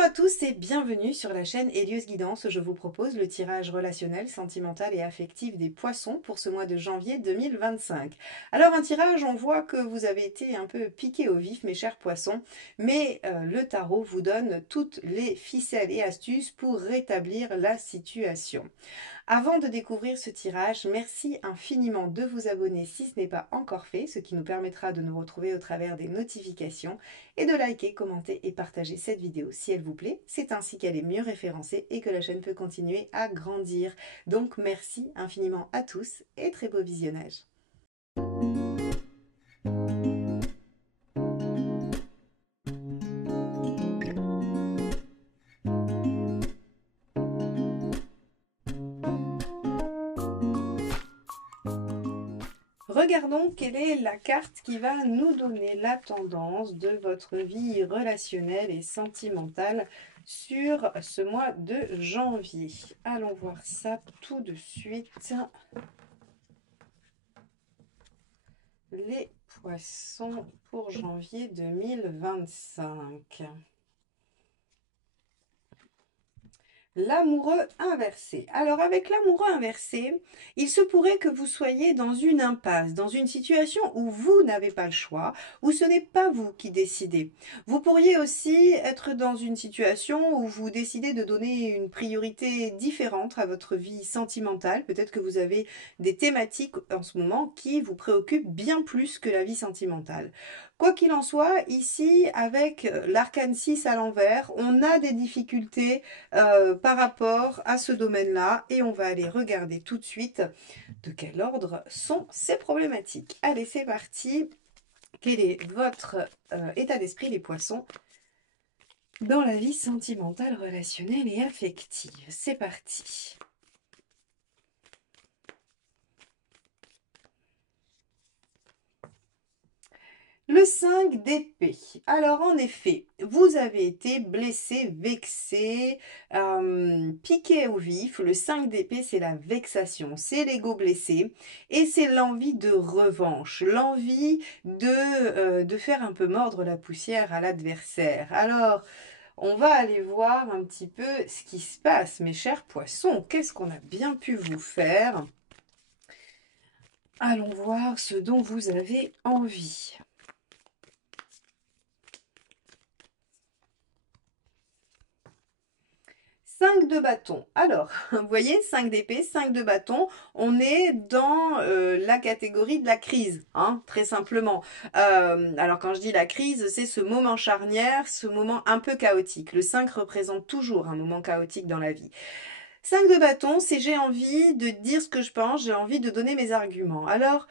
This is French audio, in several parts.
Bonjour à tous et bienvenue sur la chaîne Hélios Guidance. Je vous propose le tirage relationnel, sentimental et affectif des poissons pour ce mois de janvier 2025. Alors un tirage, on voit que vous avez été un peu piqué au vif mes chers poissons, mais le tarot vous donne toutes les ficelles et astuces pour rétablir la situation. Avant de découvrir ce tirage, merci infiniment de vous abonner si ce n'est pas encore fait, ce qui nous permettra de nous retrouver au travers des notifications et de liker, commenter et partager cette vidéo si elle vous plaît. C'est ainsi qu'elle est mieux référencée et que la chaîne peut continuer à grandir. Donc merci infiniment à tous et très beau visionnage. Regardons quelle est la carte qui va nous donner la tendance de votre vie relationnelle et sentimentale sur ce mois de janvier. Allons voir ça tout de suite. Les poissons pour janvier 2025. L'amoureux inversé. Alors avec l'amoureux inversé, il se pourrait que vous soyez dans une impasse, dans une situation où vous n'avez pas le choix, où ce n'est pas vous qui décidez. Vous pourriez aussi être dans une situation où vous décidez de donner une priorité différente à votre vie sentimentale. Peut-être que vous avez des thématiques en ce moment qui vous préoccupent bien plus que la vie sentimentale. Quoi qu'il en soit, ici, avec l'arcane 6 à l'envers, on a des difficultés par rapport à ce domaine-là et on va aller regarder tout de suite de quel ordre sont ces problématiques. Allez, c'est parti. Quel est votre état d'esprit, les poissons, dans la vie sentimentale, relationnelle et affective? C'est parti. Le 5 d'épée. Alors en effet, vous avez été blessé, vexé, piqué au vif. Le 5 d'épée, c'est la vexation, c'est l'ego blessé et c'est l'envie de revanche, l'envie de faire un peu mordre la poussière à l'adversaire. Alors, on va aller voir un petit peu ce qui se passe, mes chers poissons. Qu'est-ce qu'on a bien pu vous faire? Allons voir ce dont vous avez envie. 5 de bâton. Alors, vous voyez, 5 d'épée, 5 de bâton, on est dans la catégorie de la crise, hein, très simplement. Alors, quand je dis la crise, c'est ce moment charnière, ce moment un peu chaotique. Le 5 représente toujours un moment chaotique dans la vie. 5 de bâton, c'est j'ai envie de dire ce que je pense, j'ai envie de donner mes arguments. Alors,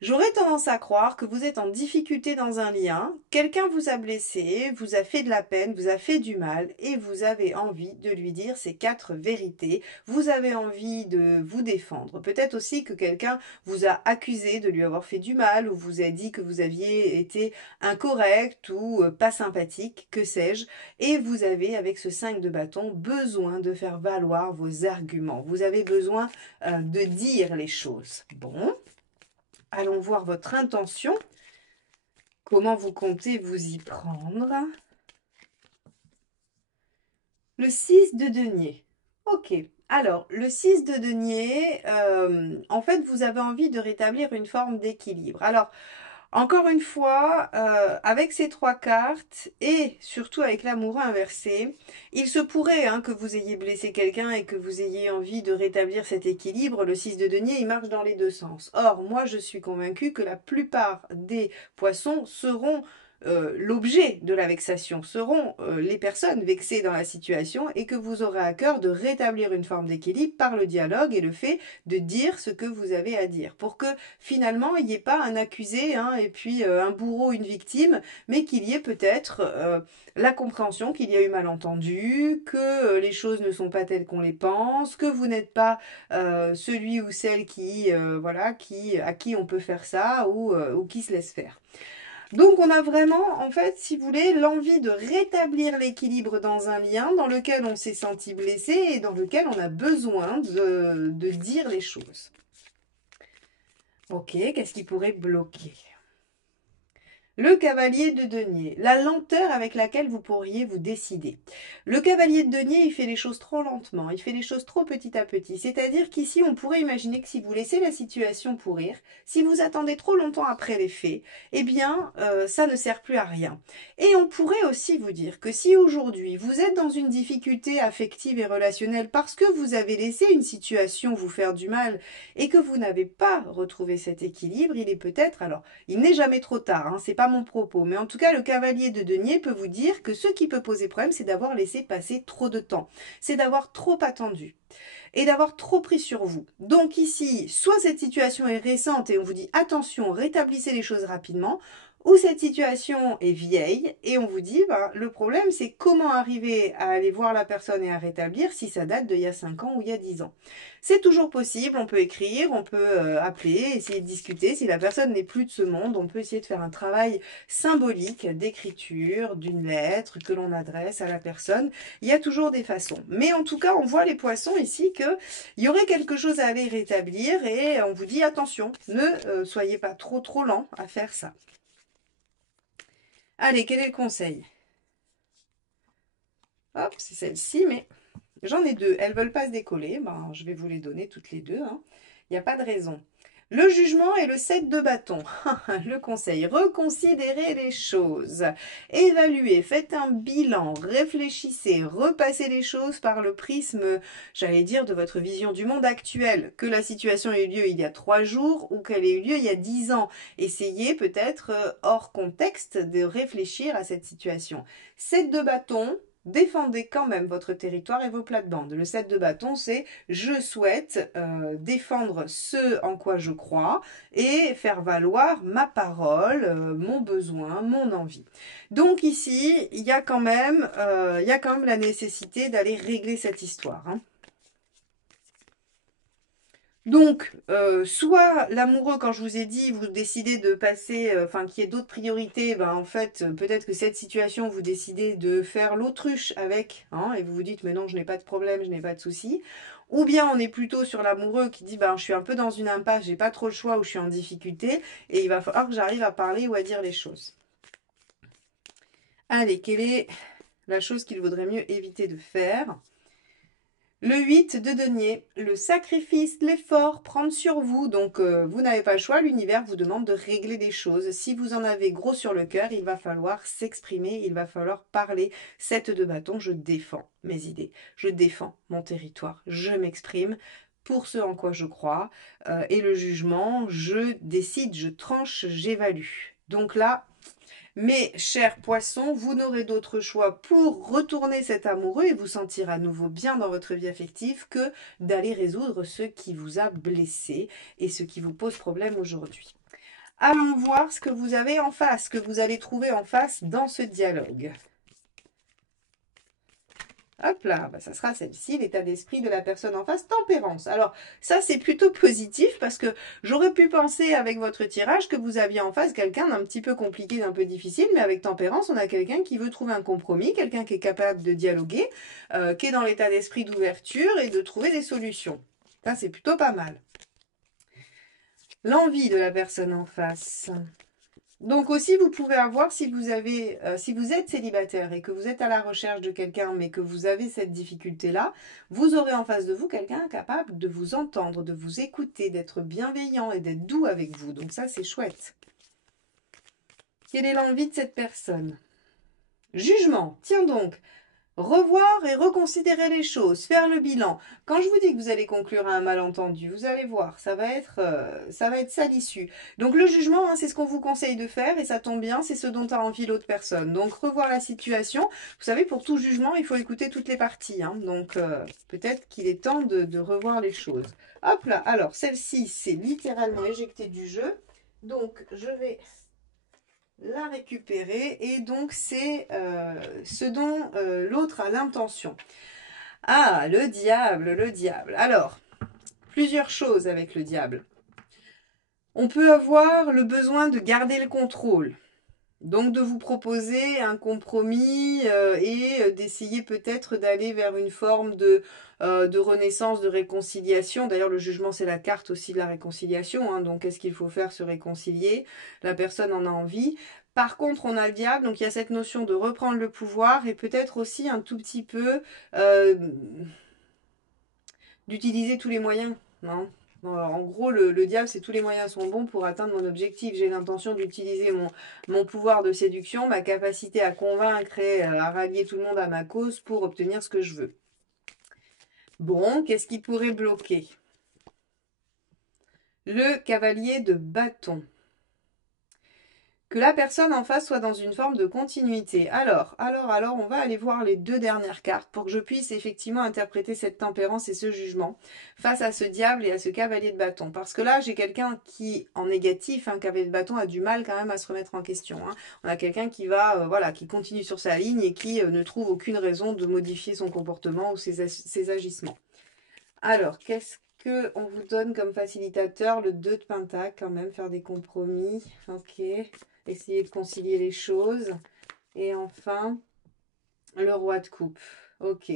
j'aurais tendance à croire que vous êtes en difficulté dans un lien, quelqu'un vous a blessé, vous a fait de la peine, vous a fait du mal et vous avez envie de lui dire ces 4 vérités, vous avez envie de vous défendre. Peut-être aussi que quelqu'un vous a accusé de lui avoir fait du mal ou vous a dit que vous aviez été incorrect ou pas sympathique, que sais-je, et vous avez avec ce 5 de bâton besoin de faire valoir vos arguments. Vous avez besoin de dire les choses. Bon. Allons voir votre intention. Comment vous comptez vous y prendre? Le 6 de denier. Ok. Alors, le 6 de denier, en fait, vous avez envie de rétablir une forme d'équilibre. Alors, encore une fois, avec ces 3 cartes et surtout avec l'amoureux inversé, il se pourrait que vous ayez blessé quelqu'un et que vous ayez envie de rétablir cet équilibre. Le 6 de denier, il marche dans les deux sens. Or, moi, je suis convaincue que la plupart des poissons seront l'objet de la vexation, seront les personnes vexées dans la situation et que vous aurez à cœur de rétablir une forme d'équilibre par le dialogue et le fait de dire ce que vous avez à dire pour que finalement il n'y ait pas un accusé et puis un bourreau, une victime, mais qu'il y ait peut-être la compréhension qu'il y a eu malentendu, que les choses ne sont pas telles qu'on les pense, que vous n'êtes pas celui ou celle qui, voilà, à qui on peut faire ça ou qui se laisse faire. Donc on a vraiment, en fait, si vous voulez, l'envie de rétablir l'équilibre dans un lien dans lequel on s'est senti blessé et dans lequel on a besoin de dire les choses. Ok, qu'est-ce qui pourrait bloquer? Le cavalier de denier, la lenteur avec laquelle vous pourriez vous décider. Le cavalier de denier, il fait les choses trop lentement, il fait les choses trop petit à petit. C'est-à-dire qu'ici, on pourrait imaginer que si vous laissez la situation pourrir, si vous attendez trop longtemps après les faits, eh bien, ça ne sert plus à rien. Et on pourrait aussi vous dire que si aujourd'hui, vous êtes dans une difficulté affective et relationnelle parce que vous avez laissé une situation vous faire du mal et que vous n'avez pas retrouvé cet équilibre, il est peut-être, alors, il n'est jamais trop tard, hein, c'est pas mon propos, mais en tout cas, le cavalier de denier peut vous dire que ce qui peut poser problème, c'est d'avoir laissé passer trop de temps, c'est d'avoir trop attendu et d'avoir trop pris sur vous. Donc ici, soit cette situation est récente et on vous dit attention, rétablissez les choses rapidement, ou cette situation est vieille et on vous dit ben, le problème c'est comment arriver à aller voir la personne et à rétablir si ça date d'il y a 5 ans ou il y a 10 ans. C'est toujours possible, on peut écrire, on peut appeler, essayer de discuter. Si la personne n'est plus de ce monde, on peut essayer de faire un travail symbolique d'écriture, d'une lettre que l'on adresse à la personne. Il y a toujours des façons. Mais en tout cas, on voit les poissons ici qu'il y aurait quelque chose à aller rétablir et on vous dit attention, ne soyez pas trop lent à faire ça. Allez, quel est le conseil? Hop, c'est celle-ci, mais j'en ai deux. Elles ne veulent pas se décoller. Ben, je vais vous les donner toutes les deux, hein. Il n'y a pas de raison. Le jugement et le 7 de bâton. Le conseil, reconsidérez les choses. Évaluez, faites un bilan, réfléchissez, repassez les choses par le prisme, j'allais dire, de votre vision du monde actuel. Que la situation ait eu lieu il y a 3 jours ou qu'elle ait eu lieu il y a 10 ans. Essayez peut-être, hors contexte, de réfléchir à cette situation. 7 de bâton. Défendez quand même votre territoire et vos plates-bandes. Le 7 de bâton, c'est je souhaite défendre ce en quoi je crois et faire valoir ma parole, mon besoin, mon envie. Donc ici, il y a quand même la nécessité d'aller régler cette histoire, hein. Donc, soit l'amoureux, quand je vous ai dit, vous décidez de passer, enfin qu'il y ait d'autres priorités, ben en fait, peut-être que cette situation, vous décidez de faire l'autruche avec, hein, et vous vous dites, mais non, je n'ai pas de problème, je n'ai pas de souci. Ou bien on est plutôt sur l'amoureux qui dit, ben je suis un peu dans une impasse, j'ai pas trop le choix ou je suis en difficulté, et il va falloir que j'arrive à parler ou à dire les choses. Allez, quelle est la chose qu'il vaudrait mieux éviter de faire? Le 8 de denier, le sacrifice, l'effort, prendre sur vous. Donc, vous n'avez pas le choix, l'univers vous demande de régler des choses. Si vous en avez gros sur le cœur, il va falloir s'exprimer, il va falloir parler. 7 de bâton, je défends mes idées, je défends mon territoire, je m'exprime pour ce en quoi je crois. Et le jugement, je décide, je tranche, j'évalue. Donc là, mes chers poissons, vous n'aurez d'autre choix pour retourner cet amoureux et vous sentir à nouveau bien dans votre vie affective que d'aller résoudre ce qui vous a blessé et ce qui vous pose problème aujourd'hui. Allons voir ce que vous avez en face, ce que vous allez trouver en face dans ce dialogue. Hop là, bah ça sera celle-ci, l'état d'esprit de la personne en face, tempérance. Alors, ça, c'est plutôt positif parce que j'aurais pu penser avec votre tirage que vous aviez en face quelqu'un d'un petit peu compliqué, d'un peu difficile, mais avec tempérance, on a quelqu'un qui veut trouver un compromis, quelqu'un qui est capable de dialoguer, qui est dans l'état d'esprit d'ouverture et de trouver des solutions. Ça, c'est plutôt pas mal. L'envie de la personne en face. Donc aussi, vous pouvez avoir, si vous êtes célibataire et que vous êtes à la recherche de quelqu'un, mais que vous avez cette difficulté-là, vous aurez en face de vous quelqu'un capable de vous entendre, de vous écouter, d'être bienveillant et d'être doux avec vous. Donc ça, c'est chouette. Quelle est l'envie de cette personne? Jugement. Tiens donc, revoir et reconsidérer les choses, faire le bilan. Quand je vous dis que vous allez conclure à un malentendu, vous allez voir, ça va être ça l'issue. Donc le jugement, hein, c'est ce qu'on vous conseille de faire et ça tombe bien, c'est ce dont a envie l'autre personne. Donc revoir la situation. Vous savez, pour tout jugement, il faut écouter toutes les parties, hein. Donc peut-être qu'il est temps de revoir les choses. Hop là, alors celle-ci, c'est littéralement éjectée du jeu. Donc je vais la récupérer et donc c'est ce dont l'autre a l'intention. Ah, le diable, le diable. Alors, plusieurs choses avec le diable. On peut avoir le besoin de garder le contrôle. Donc de vous proposer un compromis et d'essayer peut-être d'aller vers une forme de renaissance, de réconciliation. D'ailleurs, le jugement, c'est la carte aussi de la réconciliation, hein. Donc, qu'est-ce qu'il faut faire? Se réconcilier. La personne en a envie. Par contre, on a le diable, donc il y a cette notion de reprendre le pouvoir et peut-être aussi un tout petit peu d'utiliser tous les moyens. Non. En gros, le diable, c'est tous les moyens sont bons pour atteindre mon objectif. J'ai l'intention d'utiliser mon pouvoir de séduction, ma capacité à convaincre et à rallier tout le monde à ma cause pour obtenir ce que je veux. Bon, qu'est-ce qui pourrait bloquer? Le cavalier de bâton. Que la personne en face soit dans une forme de continuité. Alors, on va aller voir les deux dernières cartes pour que je puisse effectivement interpréter cette tempérance et ce jugement face à ce diable et à ce cavalier de bâton. Parce que là, j'ai quelqu'un qui, en négatif, un cavalier de bâton a du mal quand même à se remettre en question. Hein. On a quelqu'un qui va, voilà, qui continue sur sa ligne et qui ne trouve aucune raison de modifier son comportement ou ses agissements. Alors, qu'est-ce que on vous donne comme facilitateur? Le 2 de Pentacle, quand même, faire des compromis. Ok. Essayer de concilier les choses. Et enfin, le roi de coupe. Ok.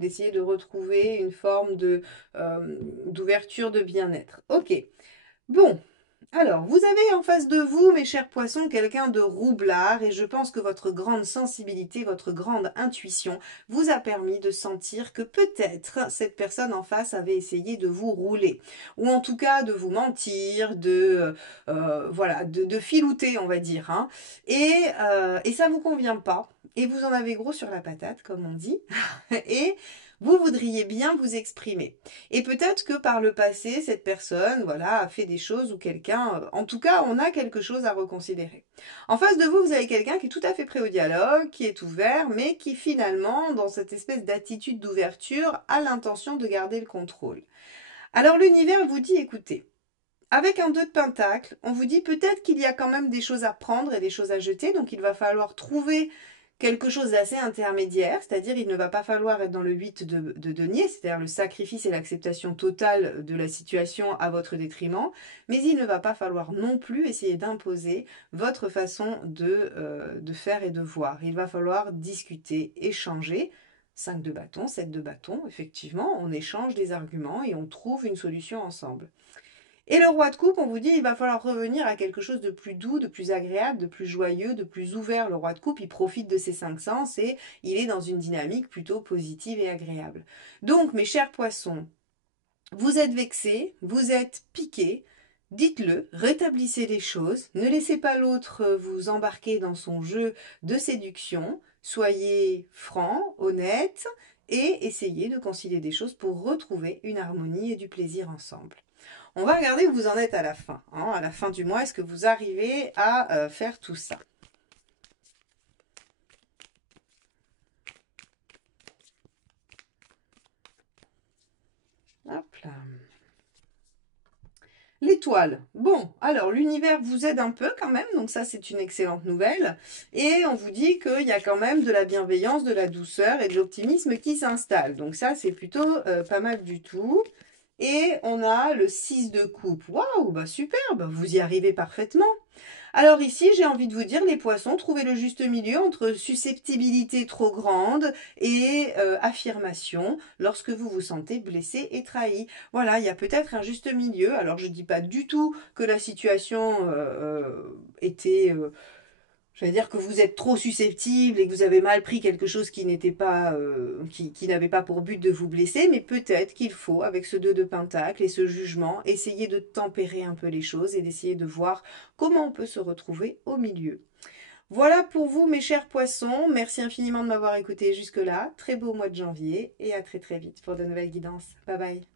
D'essayer de retrouver une forme d'ouverture, de bien-être. Ok. Bon. Alors, vous avez en face de vous, mes chers poissons, quelqu'un de roublard et je pense que votre grande sensibilité, votre grande intuition vous a permis de sentir que peut-être cette personne en face avait essayé de vous rouler ou en tout cas de vous mentir, voilà, de filouter, on va dire. Hein. Et ça vous convient pas et vous en avez gros sur la patate, comme on dit. Et vous voudriez bien vous exprimer. Et peut-être que par le passé, cette personne, voilà, a fait des choses ou quelqu'un, en tout cas, on a quelque chose à reconsidérer. En face de vous, vous avez quelqu'un qui est tout à fait prêt au dialogue, qui est ouvert, mais qui finalement, dans cette espèce d'attitude d'ouverture, a l'intention de garder le contrôle. Alors l'univers vous dit, écoutez, avec un 2 de Pentacle, on vous dit peut-être qu'il y a quand même des choses à prendre et des choses à jeter, donc il va falloir trouver quelque chose d'assez intermédiaire, c'est-à-dire il ne va pas falloir être dans le 8 de denier, c'est-à-dire le sacrifice et l'acceptation totale de la situation à votre détriment, mais il ne va pas falloir non plus essayer d'imposer votre façon de faire et de voir. Il va falloir discuter, échanger. 5 de bâton, 7 de bâton, effectivement, on échange des arguments et on trouve une solution ensemble. Et le roi de coupe, on vous dit, il va falloir revenir à quelque chose de plus doux, de plus agréable, de plus joyeux, de plus ouvert. Le roi de coupe, il profite de ses 5 sens et il est dans une dynamique plutôt positive et agréable. Donc, mes chers poissons, vous êtes vexés, vous êtes piqués, dites-le, rétablissez les choses, ne laissez pas l'autre vous embarquer dans son jeu de séduction, soyez franc, honnête et essayez de concilier des choses pour retrouver une harmonie et du plaisir ensemble. On va regarder où vous en êtes à la fin. Hein. À la fin du mois, est-ce que vous arrivez à faire tout ça? Hop là. L'étoile. Bon, alors l'univers vous aide un peu quand même, donc ça c'est une excellente nouvelle. Et on vous dit qu'il y a quand même de la bienveillance, de la douceur et de l'optimisme qui s'installe. Donc ça c'est plutôt pas mal du tout. Et on a le 6 de coupe. Waouh, bah superbe, vous y arrivez parfaitement. Alors ici, j'ai envie de vous dire, les poissons, trouvez le juste milieu entre susceptibilité trop grande et affirmation lorsque vous vous sentez blessé et trahi. Voilà, il y a peut-être un juste milieu. Alors je ne dis pas du tout que la situation était... j'allais dire que vous êtes trop susceptible et que vous avez mal pris quelque chose qui n'était pas, qui n'avait pas pour but de vous blesser, mais peut-être qu'il faut, avec ce 2 de Pentacle et ce jugement, essayer de tempérer un peu les choses et d'essayer de voir comment on peut se retrouver au milieu. Voilà pour vous, mes chers poissons. Merci infiniment de m'avoir écouté jusque-là. Très beau mois de janvier et à très très vite pour de nouvelles guidances. Bye bye.